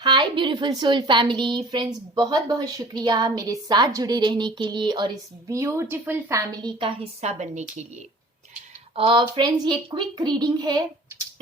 हाय beautiful soul family friends, बहुत बहुत शुक्रिया मेरे साथ जुड़े रहने के लिए और इस ब्यूटीफुल फैमिली का हिस्सा बनने के लिए। फ्रेंड्स, ये क्विक रीडिंग है।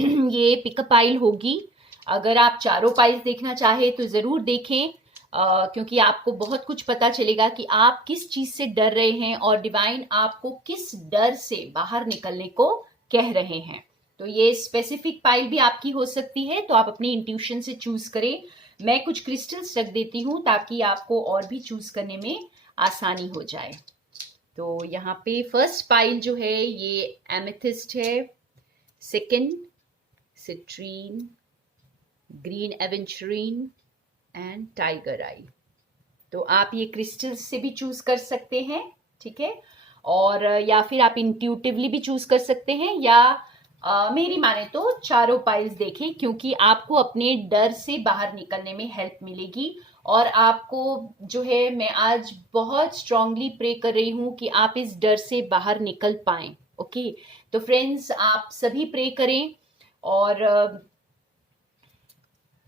ये पिकअप पाइल होगी। अगर आप चारों पाइल्स देखना चाहे तो ज़रूर देखें, क्योंकि आपको बहुत कुछ पता चलेगा कि आप किस चीज़ से डर रहे हैं और डिवाइन आपको किस डर से बाहर निकलने को कह रहे हैं। तो ये स्पेसिफिक पाइल भी आपकी हो सकती है, तो आप अपनी इंट्यूशन से चूज करें। मैं कुछ क्रिस्टल्स रख देती हूँ ताकि आपको और भी चूज करने में आसानी हो जाए। तो यहाँ पे फर्स्ट पाइल जो है ये एमेथिस्ट है, second citrine, green aventurine and tiger eye. तो आप ये क्रिस्टल्स से भी चूज कर सकते हैं, ठीक है। और या फिर आप इंट्यूटिवली भी चूज कर सकते हैं, या मेरी माने तो चारों पाइल्स देखें, क्योंकि आपको अपने डर से बाहर निकलने में हेल्प मिलेगी। और आपको जो है, मैं आज बहुत स्ट्रांगली प्रे कर रही हूं कि आप इस डर से बाहर निकल पाएं। ओके, तो फ्रेंड्स आप सभी प्रे करें। और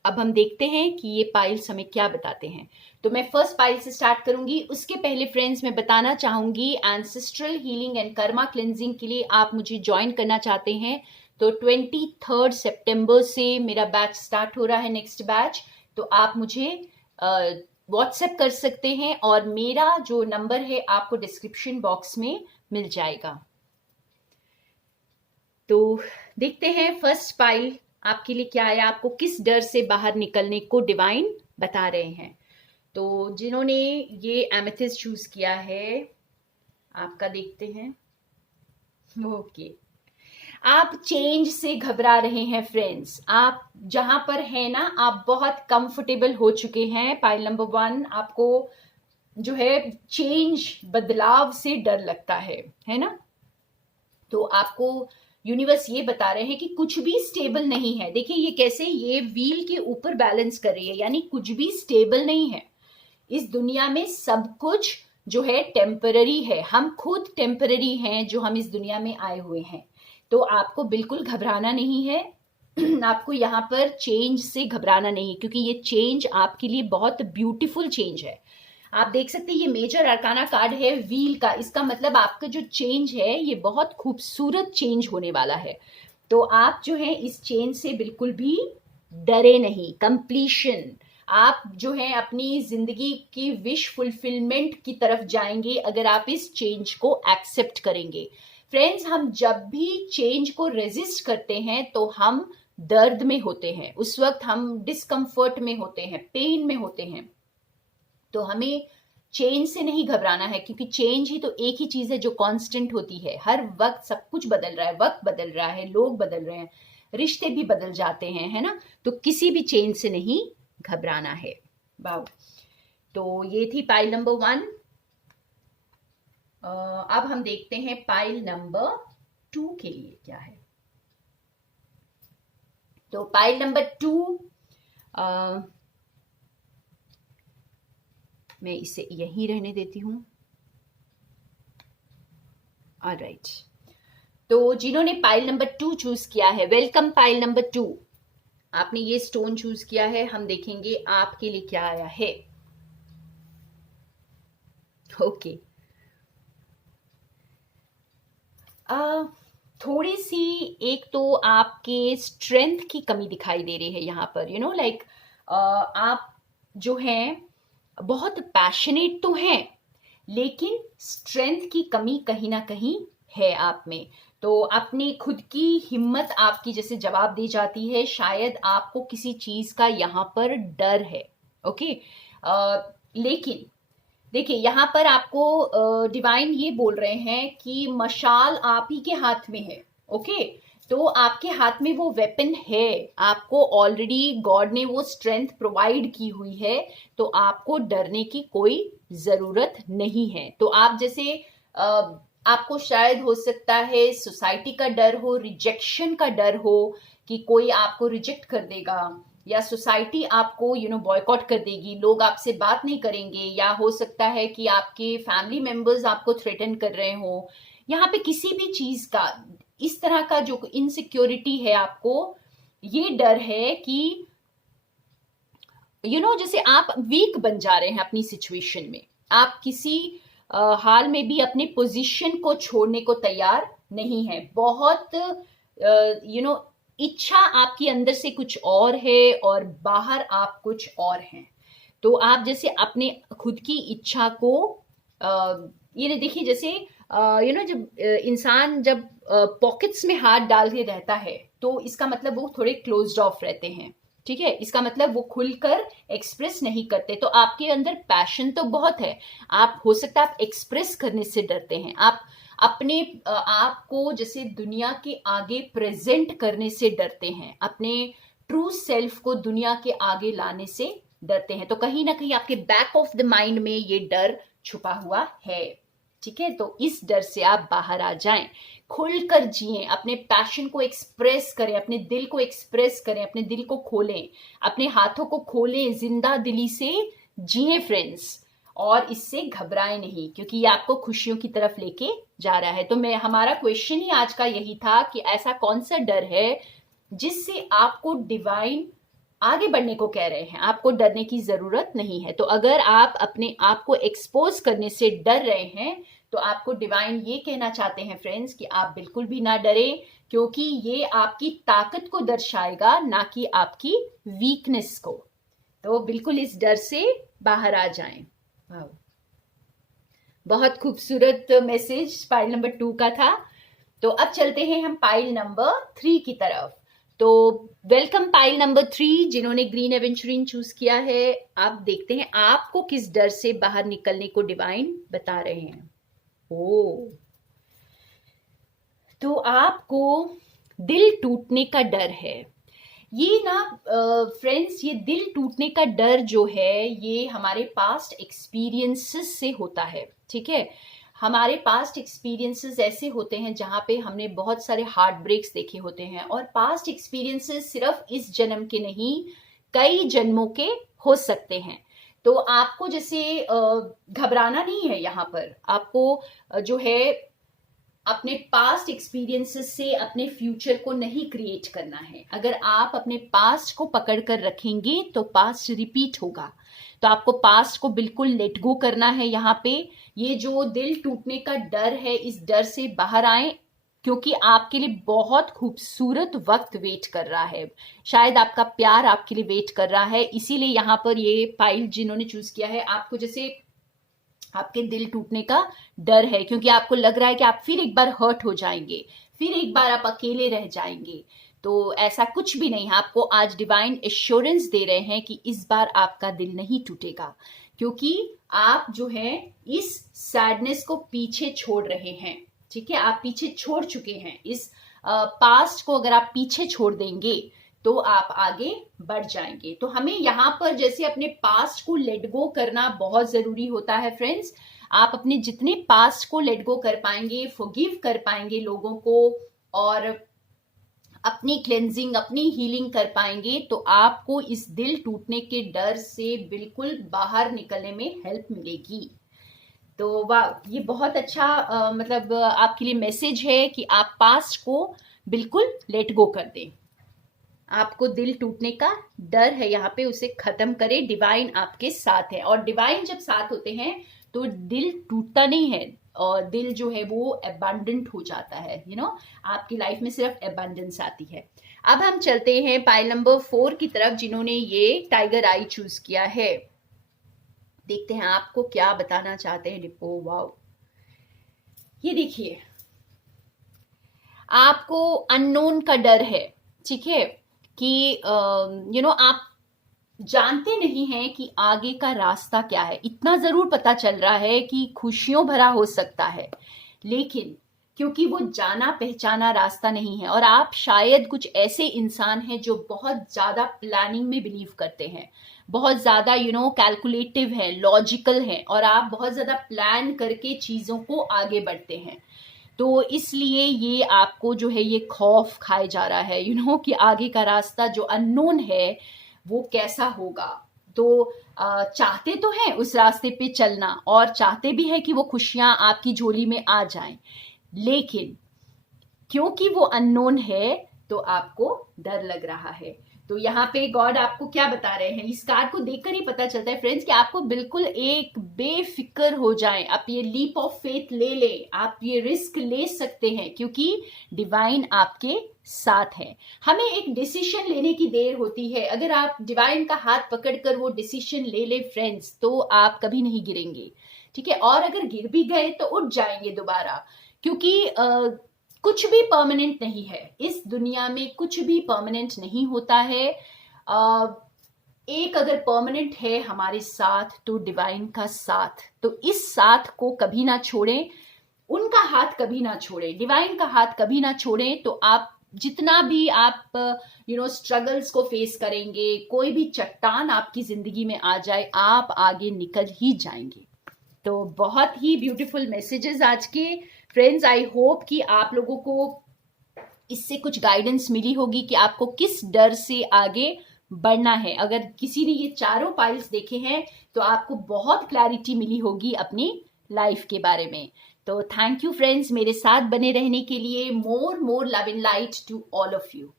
अब हम देखते हैं कि ये पाइल्स हमें क्या बताते हैं। तो मैं फर्स्ट पाइल से स्टार्ट करूंगी। उसके पहले फ्रेंड्स मैं बताना चाहूंगी, ancestral healing and Karma cleansing के लिए आप मुझे ज्वाइन करना चाहते हैं तो 23 सितंबर से मेरा बैच स्टार्ट हो रहा है, नेक्स्ट बैच। तो आप मुझे व्हाट्सएप कर सकते हैं और मेरा जो नंबर है आपको डिस्क्रिप्शन बॉक्स में मिल जाएगा। तो देखते हैं फर्स्ट पाइल आपके लिए क्या है, आपको किस डर से बाहर निकलने को डिवाइन बता रहे हैं। तो जिन्होंने ये एमेथिस्ट चूज किया है, आपका देखते हैं। ओके, आप चेंज से घबरा रहे हैं फ्रेंड्स। आप जहां पर हैं ना, आप बहुत कंफर्टेबल हो चुके हैं। पाइल नंबर 1, आपको जो है चेंज, बदलाव से डर लगता है ना। तो आपको यूनिवर्स ये बता रहे हैं कि कुछ भी स्टेबल नहीं है। देखिए ये कैसे, ये व्हील के ऊपर बैलेंस कर रही है, यानी कुछ भी स्टेबल नहीं है इस दुनिया में। सब कुछ जो है टेम्पररी है। हम खुद टेम्पररी हैं जो हम इस दुनिया में आए हुए हैं। तो आपको बिल्कुल घबराना नहीं है। आपको यहाँ पर चेंज से घबराना नहीं है, क्योंकि ये चेंज आपके लिए बहुत ब्यूटीफुल चेंज है। आप देख सकते हैं ये मेजर अरकाना कार्ड है व्हील का। इसका मतलब आपका जो चेंज है ये बहुत खूबसूरत चेंज होने वाला है। तो आप जो है इस चेंज से बिल्कुल भी डरे नहीं। कंप्लीशन, आप जो है अपनी जिंदगी की विश फुलफिलमेंट की तरफ जाएंगे अगर आप इस चेंज को एक्सेप्ट करेंगे। फ्रेंड्स, हम जब भी चेंज को रेजिस्ट करते हैं तो हम दर्द में होते हैं, उस वक्त हम डिस्कम्फर्ट में होते हैं, पेन में होते हैं। तो हमें चेंज से नहीं घबराना है, क्योंकि चेंज ही तो एक ही चीज है जो कांस्टेंट होती है। हर वक्त सब कुछ बदल रहा है, वक्त बदल रहा है, लोग बदल रहे हैं, रिश्ते भी बदल जाते हैं, है ना। तो किसी भी चेंज से नहीं घबराना है। वाओ, तो ये थी पाइल नंबर 1। अब हम देखते हैं पाइल नंबर 2 के लिए क्या है। तो पाइल नंबर 2, मैं इसे यहीं रहने देती हूं। ऑलराइट, तो जिन्होंने पाइल नंबर 2 चूज किया है, वेलकम पाइल नंबर 2। आपने ये स्टोन चूज किया है, हम देखेंगे आपके लिए क्या आया है। ओके, थोड़ी सी एक तो आपके स्ट्रेंथ की कमी दिखाई दे रही है यहाँ पर। यू नो लाइक आप जो हैं बहुत पैशनेट तो हैं, लेकिन स्ट्रेंथ की कमी कहीं ना कहीं है आप में। तो अपनी खुद की हिम्मत आपकी जैसे जवाब दी जाती है, शायद आपको किसी चीज का यहाँ पर डर है। ओके, लेकिन देखिए यहाँ पर आपको डिवाइन ये बोल रहे हैं कि मशाल आप ही के हाथ में है। ओके, तो आपके हाथ में वो वेपन है, आपको ऑलरेडी गॉड ने वो स्ट्रेंथ प्रोवाइड की हुई है। तो आपको डरने की कोई जरूरत नहीं है। तो आप जैसे आपको शायद हो सकता है सोसाइटी का डर हो, रिजेक्शन का डर हो कि कोई आपको रिजेक्ट कर देगा, या सोसाइटी आपको बॉयकॉट कर देगी, लोग आपसे बात नहीं करेंगे, या हो सकता है कि आपके फैमिली मेंबर्स आपको थ्रेटन कर रहे हो। यहाँ पे किसी भी चीज का इस तरह का जो इनसिक्योरिटी है, आपको ये डर है कि जैसे आप वीक बन जा रहे हैं अपनी सिचुएशन में, आप किसी हाल में भी अपने पोजीशन को छोड़ने को तैयार नहीं है, बहुत इच्छा आपकी अंदर से कुछ और है और बाहर आप कुछ और हैं। तो आप जैसे अपने खुद की इच्छा को ये देखिए, जैसे जब इंसान जब पॉकेट्स में हाथ डाल के रहता है तो इसका मतलब वो थोड़े क्लोज्ड ऑफ रहते हैं, ठीक है। इसका मतलब वो खुलकर एक्सप्रेस नहीं करते। तो आपके अंदर पैशन तो बहुत है, आप हो सकता है आप एक्सप्रेस करने से डरते हैं, आप अपने आप को जैसे दुनिया के आगे प्रेजेंट करने से डरते हैं, अपने ट्रू सेल्फ को दुनिया के आगे लाने से डरते हैं। तो कहीं ना कहीं आपके बैक ऑफ द माइंड में ये डर छुपा हुआ है, ठीक है। तो इस डर से आप बाहर आ जाएं, खुलकर जिएं, अपने पैशन को एक्सप्रेस करें, अपने दिल को एक्सप्रेस करें, अपने दिल को खोलें, अपने हाथों को खोलें, जिंदा दिली से जिएं फ्रेंड्स। और इससे घबराएं नहीं, क्योंकि ये आपको खुशियों की तरफ लेके जा रहा है। तो हमारा क्वेश्चन ही आज का यही था कि ऐसा कौन सा डर है जिससे आपको डिवाइन आगे बढ़ने को कह रहे हैं, आपको डरने की जरूरत नहीं है। तो अगर आप अपने आप को एक्सपोज करने से डर रहे हैं तो आपको डिवाइन ये कहना चाहते हैं फ्रेंड्स कि आप बिल्कुल भी ना डरें, क्योंकि ये आपकी ताकत को दर्शाएगा, ना कि आपकी वीकनेस को। तो बिल्कुल इस डर से बाहर आ जाएं। बहुत खूबसूरत मैसेज पाइल नंबर 2 का था। तो अब चलते हैं हम पाइल नंबर 3 की तरफ। तो वेलकम पाइल नंबर 3, जिन्होंने ग्रीन एवेंचुरिन चूज किया है। आप देखते हैं आपको किस डर से बाहर निकलने को डिवाइन बता रहे हैं। तो आपको दिल टूटने का डर है। ये ना फ्रेंड्स, ये दिल टूटने का डर जो है ये हमारे पास्ट एक्सपीरियंसेस से होता है, ठीक है। हमारे पास्ट एक्सपीरियंसेस ऐसे होते हैं जहाँ पे हमने बहुत सारे हार्ट ब्रेक्स देखे होते हैं, और पास्ट एक्सपीरियंसेस सिर्फ इस जन्म के नहीं, कई जन्मों के हो सकते हैं। तो आपको जैसे घबराना नहीं है, यहाँ पर आपको जो है अपने पास्ट एक्सपीरियंसेस से अपने फ्यूचर को नहीं क्रिएट करना है। अगर आप अपने पास्ट को पकड़ कर रखेंगे तो पास्ट रिपीट होगा। तो आपको पास्ट को बिल्कुल लेट गो करना है। यहाँ पे ये जो दिल टूटने का डर है, इस डर से बाहर आए, क्योंकि आपके लिए बहुत खूबसूरत वक्त वेट कर रहा है। शायद आपका प्यार आपके लिए वेट कर रहा है। इसीलिए यहाँ पर ये पाइल जिन्होंने चूज किया है, आपको जैसे आपके दिल टूटने का डर है, क्योंकि आपको लग रहा है कि आप फिर एक बार हर्ट हो जाएंगे, फिर एक बार आप अकेले रह जाएंगे। तो ऐसा कुछ भी नहीं है। आपको आज डिवाइन एश्योरेंस दे रहे हैं कि इस बार आपका दिल नहीं टूटेगा, क्योंकि आप जो है इस सैडनेस को पीछे छोड़ रहे हैं, ठीक है। आप पीछे छोड़ चुके हैं इस पास्ट को। अगर आप पीछे छोड़ देंगे तो आप आगे बढ़ जाएंगे। तो हमें यहाँ पर जैसे अपने पास्ट को लेट गो करना बहुत जरूरी होता है फ्रेंड्स। आप अपने जितने पास्ट को लेट गो कर पाएंगे, फॉरगिव कर पाएंगे लोगों को, और अपनी क्लेंजिंग, अपनी हीलिंग कर पाएंगे, तो आपको इस दिल टूटने के डर से बिल्कुल बाहर निकलने में हेल्प मिलेगी। तो वाह, ये बहुत अच्छा मतलब आपके लिए मैसेज है कि आप पास्ट को बिल्कुल लेट गो कर दें। आपको दिल टूटने का डर है, यहाँ पे उसे खत्म करें। डिवाइन आपके साथ है, और डिवाइन जब साथ होते हैं तो दिल टूटता नहीं है, और दिल जो है वो अबंडेंट हो जाता है। आपकी लाइफ में सिर्फ अबंडेंस आती है। अब हम चलते हैं पाइल नंबर 4 की तरफ, जिन्होंने ये टाइगर आई चूज किया है। देखते हैं आपको क्या बताना चाहते हैं डिपो। वाओ, ये देखिए, आपको अननोन का डर है, ठीक है, कि आप जानते नहीं हैं कि आगे का रास्ता क्या है। इतना जरूर पता चल रहा है कि खुशियों भरा हो सकता है, लेकिन क्योंकि वो जाना पहचाना रास्ता नहीं है, और आप शायद कुछ ऐसे इंसान हैं जो बहुत ज्यादा प्लानिंग में बिलीव करते हैं, बहुत ज्यादा कैलकुलेटिव है, लॉजिकल है, और आप बहुत ज्यादा प्लान करके चीजों को आगे बढ़ते हैं। तो इसलिए ये आपको जो है ये खौफ खाए जा रहा है, कि आगे का रास्ता जो अननोन है वो कैसा होगा। तो चाहते तो हैं उस रास्ते पे चलना, और चाहते भी हैं कि वो खुशियां आपकी झोली में आ जाएं, लेकिन क्योंकि वो अननोन है तो आपको डर लग रहा है। तो यहाँ पे गॉड आपको क्या बता रहे हैं, इस कार्ड को देखकर ही पता चलता है फ्रेंड्स कि आपको बिल्कुल एक बेफिक्र हो जाएं, आप ये लीप ऑफ फेथ ले लें, आप ये रिस्क ले सकते हैं क्योंकि डिवाइन आपके साथ है। हमें एक डिसीजन लेने की देर होती है, अगर आप डिवाइन का हाथ पकड़कर वो डिसीजन ले ले फ्रेंड्स तो आप कभी नहीं गिरेंगे, ठीक है। और अगर गिर भी गए तो उठ जाएंगे दोबारा, क्योंकि कुछ भी परमानेंट नहीं है इस दुनिया में, कुछ भी परमानेंट नहीं होता है। एक अगर परमानेंट है हमारे साथ तो डिवाइन का साथ, तो इस साथ को कभी ना छोड़ें, उनका हाथ कभी ना छोड़ें, डिवाइन का हाथ कभी ना छोड़ें। तो आप जितना भी आप स्ट्रगल्स को फेस करेंगे, कोई भी चट्टान आपकी जिंदगी में आ जाए, आप आगे निकल ही जाएंगे। तो बहुत ही ब्यूटीफुल मैसेजेस आज के फ्रेंड्स। आई होप कि आप लोगों को इससे कुछ गाइडेंस मिली होगी कि आपको किस डर से आगे बढ़ना है। अगर किसी ने ये चारों पाइल्स देखे हैं तो आपको बहुत क्लैरिटी मिली होगी अपनी लाइफ के बारे में। तो थैंक यू फ्रेंड्स मेरे साथ बने रहने के लिए। More love and light to all of you.